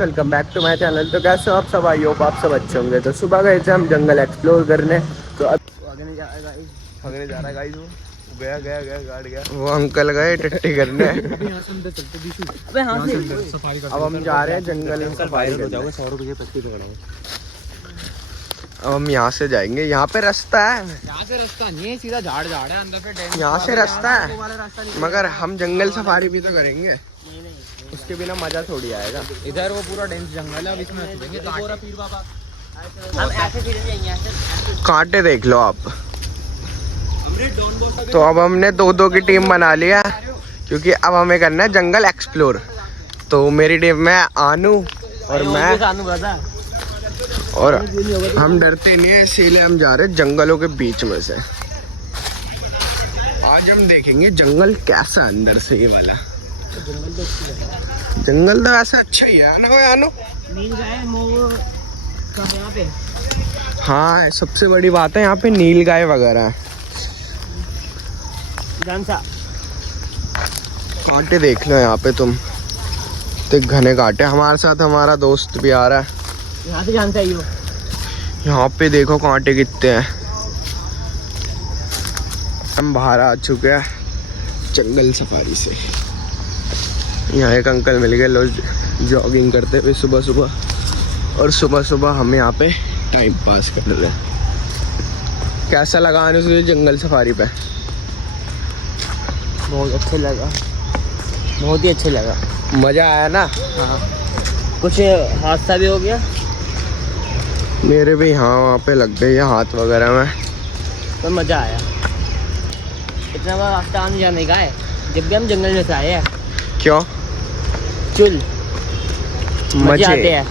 Welcome back to my channel. तो कैसे हो आप सब? आई होप आप सब अच्छे होंगे। तो सुबह गए थे हम जंगल एक्सप्लोर करने। तो अब आगे नहीं जा रहा गाइस, भागने जा रहा गाइस। वो गया गया गया गाड़ गया। वो अंकल गए टट्टी करने। अबे यहाँ से अंदर चलते दिशु। अबे हाँ से सफारी अब हम जा रहे हैं जंगल में सफारी करने। 100 रुपये पत्ती पकड़ाओ। अब हम यहाँ से जाएंगे। यहाँ पे रास्ता है, यहाँ से रास्ता नहीं है, सीधा झाड़ झाड़ है अंदर से डैम। यहाँ से रास्ता है, मगर हम जंगल सफारी भी तो करेंगे। उसके बिना मजा थोड़ी आएगा। इधर वो पूरा डेंस जंगल है, अब इसमें उतरेंगे पूरा पीर बाबा। हम ऐसे सीधे जाएंगे, ऐसे कांटे देख लो आप। तो अब हमने दो दो की टीम बना लिया, क्योंकि अब हमें करना है जंगल एक्सप्लोर। तो मेरी टीम में आनू और मैं, और हम डरते नहीं है, इसीलिए हम जा रहे हैं जंगलों के बीच में से। आज हम देखेंगे जंगल कैसा अंदर से। ये वाला जंगल तो वैसे अच्छा ही है ना आनू? नील गाय मोर सब यहाँ पे। हाँ, सबसे बड़ी बात है यहाँ पे नील गाय वगैरह है। कांटे देख लो यहाँ पे तुम, तो घने कांटे। हमारे साथ हमारा दोस्त भी आ रहा है। यहाँ से जान चाहिए। यहाँ पे देखो कांटे कितने हैं। हम बाहर आ चुके हैं जंगल सफारी से। यहाँ एक अंकल मिल गए, लोग जॉगिंग करते हुए सुबह सुबह, और सुबह सुबह हम यहाँ पे टाइम पास कर रहे हैं। कैसा लगा आने से जंगल सफारी पे? बहुत अच्छे लगा, बहुत ही अच्छे लगा। मज़ा आया ना? हाँ, कुछ हादसा भी हो गया मेरे भी हाँ, वहाँ पे लग गई है हाथ वगैरह में। तो मज़ा आया। इतना बड़ा रास्ता आने जाने का है। जब भी हम जंगल में से आए हैं, क्यों? चुल मजे आते हैं।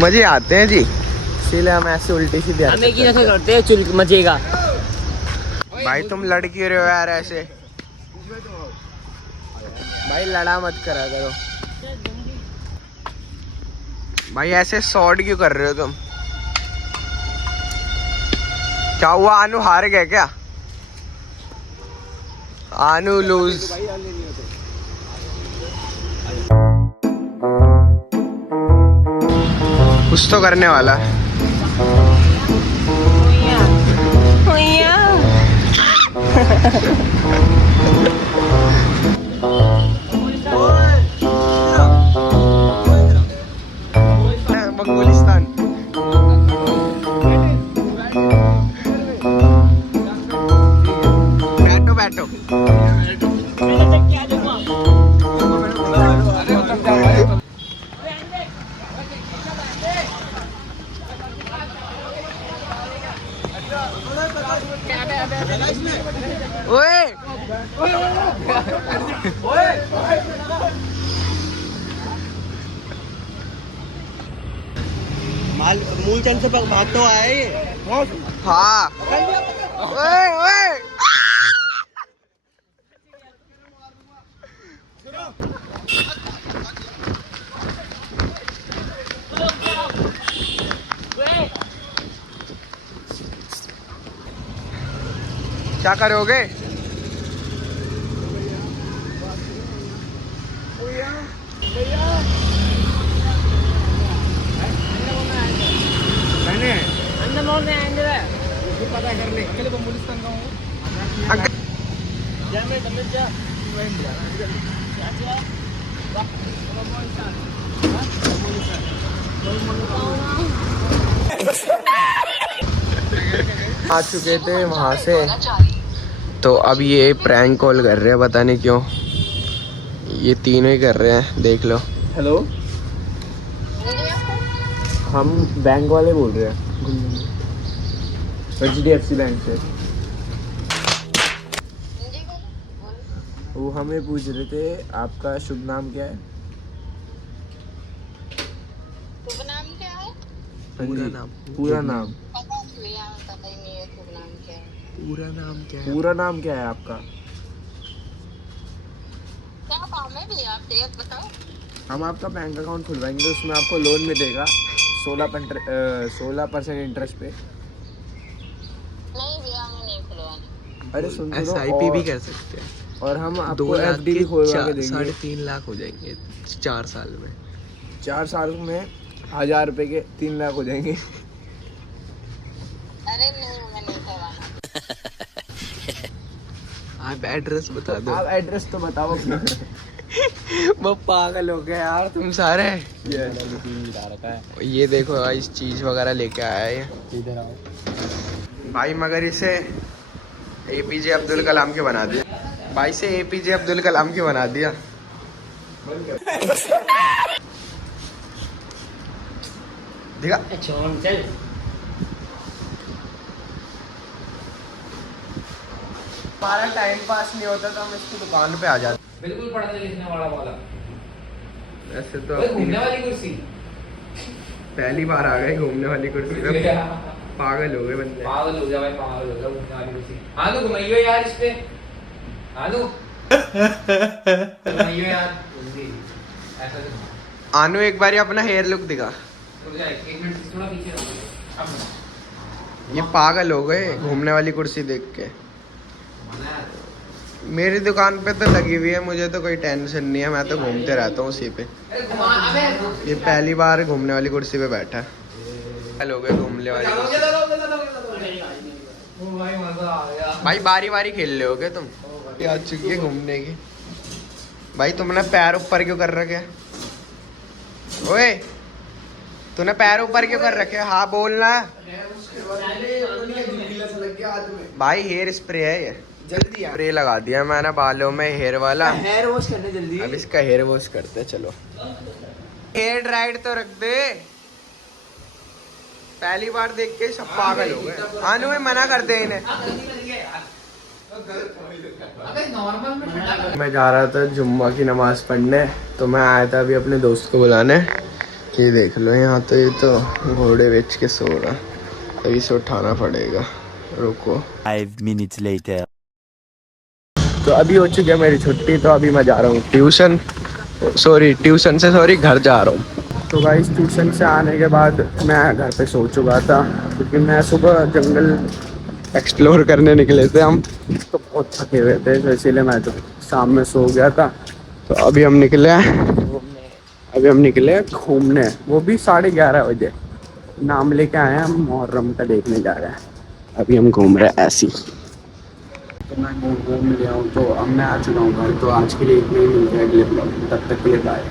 मजे आते हैं जी, इसीलिए हम ऐसे उल्टी सीधे हम एक ही नशा करते हैं, चुल मजे का। भाई तुम लड़ क्यों रहे हो यार ऐसे? भाई लड़ा मत करा करो भाई, ऐसे शॉर्ट क्यों कर रहे हो तुम? क्या हुआ आनू, हार गए क्या? आनू लूज। कुछ तो करने वाला। गुलिस्तान बैठो बैठो। ओए मूलचंद से भाग तो आए। हाँ, ओए ओए क्या करोगे? पता करने के लिए मुलिस्तान का हूँ। आ चुके थे वहाँ से, तो अब ये प्रैंक कॉल कर रहे हैं, पता नहीं क्यों। ये तीनों ही कर रहे हैं, देख लो। हेलो, हम बैंक वाले बोल रहे हैं, HDFC बैंक से। वो हमें पूछ रहे थे आपका शुभ नाम क्या है? शुभ नाम क्या है? पूरा नाम। पूरा नाम पता नहीं है, पता ही नहीं है शुभ नाम क्या है। पूरा नाम क्या है? पूरा नाम क्या है आपका? क्या काम है भैया, आप डेट बताओ। हम आपका बैंक अकाउंट खुलवाएंगे, उसमें आपको लोन मिलेगा 16% इंटरेस्ट पे। नहीं भैया, हमें नहीं खुलवाना। अरे सुन तो SIP भी कर सकते हैं। और हम आपको 2 लाख FD भी खोलवा के देंगे। 3.5 लाख हो जाएंगे 4 साल में। 4 साल में 1000 रुपए के 3 लाख हो जाएंगे। अरे नहीं, मैं नहीं करवाना। आप एड्रेस बता दो। आप एड्रेस तो बताओ अपना। वो पागल हो गए यार तुम सारे। ये देखो इस चीज वगैरह लेके आया है इधर आओ भाई, मगर इसे एपीजे अब्दुल कलाम के बना दिया भाई, से एपीजे अब्दुल कलाम के बना दिया। दिखा छोड़ चल। हमारा टाइम पास नहीं होता तो हम इसकी दुकान पे आ जाते। बिल्कुल पढ़ने लिखने वाला ऐसे तो ओए, घूमने वाली कुर्सी पहली बार आ गए घूमने वाली कुर्सी पे। पागल हो गए बंदे। पागल हो गया भाई, पागल हो गया घूमने वाली कुर्सी। आलू घुमाइयो यार इस पे, आलू घुमाइयो यार जल्दी, ऐसा तो आनू एक बार अपना हेयर लुक दिखा। रुक जा, एक मिनट थोड़ा पीछे रहो। अब ये पागल हो गए घूमने वाली कुर्सी देख के। मना मेरी दुकान पे तो लगी हुई है, मुझे तो कोई टेंशन नहीं है, मैं तो घूमते रहता हूँ उसी पे। अरे घुमा, अबे ये पहली बार घूमने वाली कुर्सी पे बैठा है। पागल हो गए घूमने वाली चलो कुर्सी। चलो चलो ओ भाई मजा आ गया भाई बारी बारी खेल रहे हो क्या तुम? ये आ चुकी है घूमने की। भाई तुमने पैर ऊपर क्यों कर रखे? ओए तूने पैर ऊपर क्यों कर रखे? हाँ बोलना। भाई हेयर स्प्रे है ये, जल्दी स्प्रे लगा दिया मैंने बालों में हेयर वाला। हेयर वॉश करने जल्दी। अब इसका हेयर वॉश करते हैं, चलो। हेयर ड्राइड तो रख दे। पहली बार देख के सब पागल हो गए। आनू में मना करते हैं इन्हें। अबे नॉर्मल में ठंडा कर। मैं जा रहा था जुम्मा की नमाज पढ़ने, तो मैं आया था अभी अपने दोस्त को बुलाने। ये देख लो यहाँ तो ये तो घोड़े बेच के सो रहा, अभी इसे उठाना पड़ेगा, रुको। 5 minutes later. तो अभी हो चुकी है मेरी छुट्टी, तो अभी मैं जा रहा हूँ ट्यूशन से घर जा रहा हूँ। तो भाई ट्यूशन से आने के बाद मैं घर पे सो चुका था, क्योंकि मैं सुबह जंगल एक्सप्लोर करने निकले थे हम, तो बहुत थके हुए थे, तो इसीलिए मैं तो शाम में सो गया था। तो अभी हम निकले घूमने, वो भी 11:30 बजे। नाम लेके आए हैं हम, मुहर्रम का देखने जा रहे हैं। अभी हम घूम रहे हैं ऐसी। तो मैं घूम लिया हूँ, तो अब मैं आ चुका हूँ घर। तो आज के लिए इतना ही, मिलते हैं अगले ब्लॉग में, तब तक के लिए बाय।